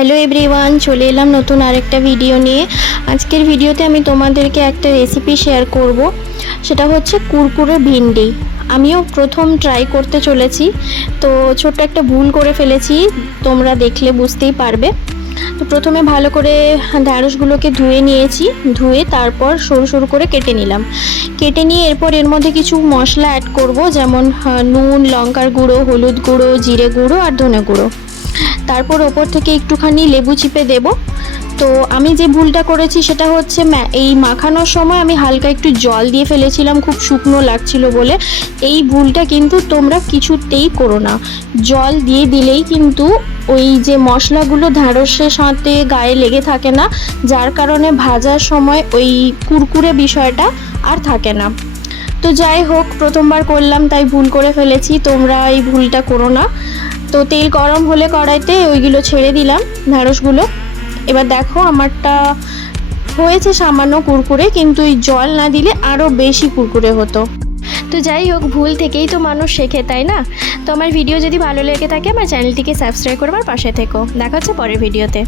Hello everyone, চলে এলাম নতুন আরেকটা ভিডিও নিয়ে। আজকের ভিডিওতে আমি তোমাদেরকে একটা রেসিপি শেয়ার করব, সেটা হচ্ছে কুরকুরে ভিন্ডি। আমিও প্রথম ট্রাই করতে চলেছি, তো ছোট্ট একটা ভুল করে ফেলেছি, তোমরা দেখলে বুঝতেই পারবে। তো প্রথমে ভালো করে ঢ্যাঁড়সগুলোকে ধুয়ে নিয়েছি, ধুয়ে তারপর সরু সরু করে কেটে নিলাম। কেটে নিয়ে এরপর এর মধ্যে কিছু মশলা অ্যাড করব, যেমন নুন, লঙ্কার গুঁড়ো, হলুদ গুঁড়ো, জিরে গুঁড়ো আর ধনে গুঁড়ো। তারপর ওপর থেকে একটুখানি লেবু চিপে দেব। তো আমি যে ভুলটা করেছি সেটা হচ্ছে এই মাখানোর সময় আমি হালকা একটু জল দিয়ে ফেলেছিলাম, খুব শুকনো লাগছিল বলে। এই ভুলটা কিন্তু তোমরা কিছুতেই করো না। জল দিয়ে দিলেই কিন্তু ওই যে মশলাগুলো ঢ্যাঁড়সের সাথে গায়ে লেগে থাকে না, যার কারণে ভাজার সময় ওই কুরকুরে বিষয়টা আর থাকে না। তো যাই হোক, প্রথমবার করলাম তাই ভুল করে ফেলেছি, তোমরা এই ভুলটা করো না। তো তেল গরম হলে কড়াইতে ওইগুলো ছেড়ে দিলাম, ঢ্যাঁড়সগুলো। এবার দেখো আমারটা হয়েছে সামান্য কুরকুরে, কিন্তু এই জল না দিলে আরও বেশি কুরকুরে হতো। তো যাই হোক, ভুল থেকেই তো মানুষ শেখে, তাই না? তো আমার ভিডিও যদি ভালো লেগে থাকে আমার চ্যানেলটিকে সাবস্ক্রাইব করবার পাশে থেকো। দেখা হচ্ছে পরের ভিডিওতে।